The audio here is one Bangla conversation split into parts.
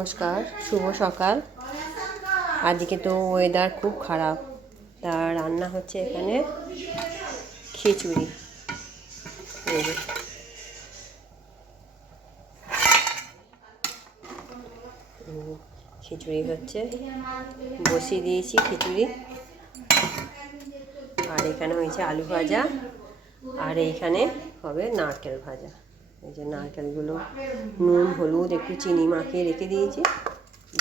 নমস্কার, শুভ সকাল। আজকে তো ওয়েদার খুব খারাপ, তা রান্না হচ্ছে এখানে খিচুড়ি। খিচুড়ি হচ্ছে, বসিয়ে দিয়েছি খিচুড়ি। আর এখানে হয়েছে আলু ভাজা, আর এইখানে হবে নারকেল ভাজা। এই যে নারকেলগুলো নুন হলুদ একটু চিনি মাখিয়ে রেখে দিয়েছি,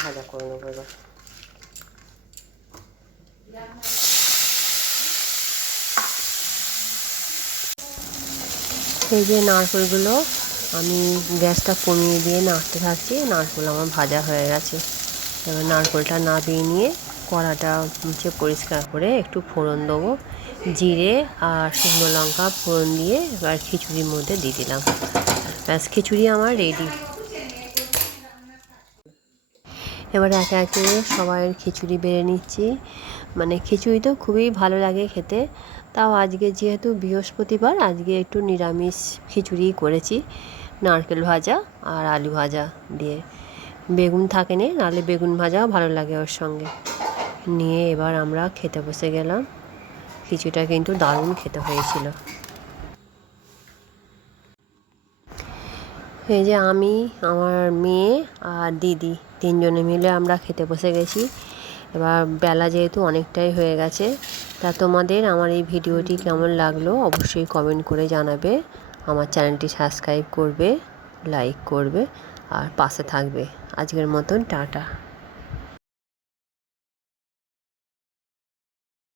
ভাজা করে নেবো এবার। এই যে নারকেলগুলো আমি গ্যাসটা কমিয়ে দিয়ে নাড়তে থাকছি। নারকেল আমার ভাজা হয়ে গেছে। এবার নারকেলটা নামিয়ে নিয়ে কড়াটা মুছে পরিষ্কার করে একটু ফোড়ন দেবো, জিরে আর শুকনো লঙ্কা ফোড়ন দিয়ে এবার খিচুড়ির মধ্যে দিয়ে দিলাম। ব্যাস, খিচুড়ি আমার রেডি। এবার একে একে সবাইয়ের খিচুড়ি বেড়ে নিচ্ছি। মানে খিচুড়ি তো খুবই ভালো লাগে খেতে, তাও আজকে যেহেতু বৃহস্পতিবার, আজকে একটু নিরামিষ খিচুড়ি করেছি, নারকেল ভাজা আর আলু ভাজা দিয়ে। বেগুন থাকেনি, নাহলে বেগুন ভাজাও ভালো লাগে ওর সঙ্গে নিয়ে। এবার আমরা খেতে বসে গেলাম। খিচুড়িটা কিন্তু দারুণ খেতে হয়েছিল। এই যে আমি, আমার মেয়ে আর দিদি, তিনজনে মিলে আমরা খেতে বসে গেছি। এবার বেলা যেহেতু অনেকটাই হয়ে গেছে, তা তোমাদের আমার এই ভিডিওটি কেমন লাগলো অবশ্যই কমেন্ট করে জানাবে। আমার চ্যানেলটি সাবস্ক্রাইব করবে, লাইক করবে আর পাশে থাকবে। আজকের মতন টাটা।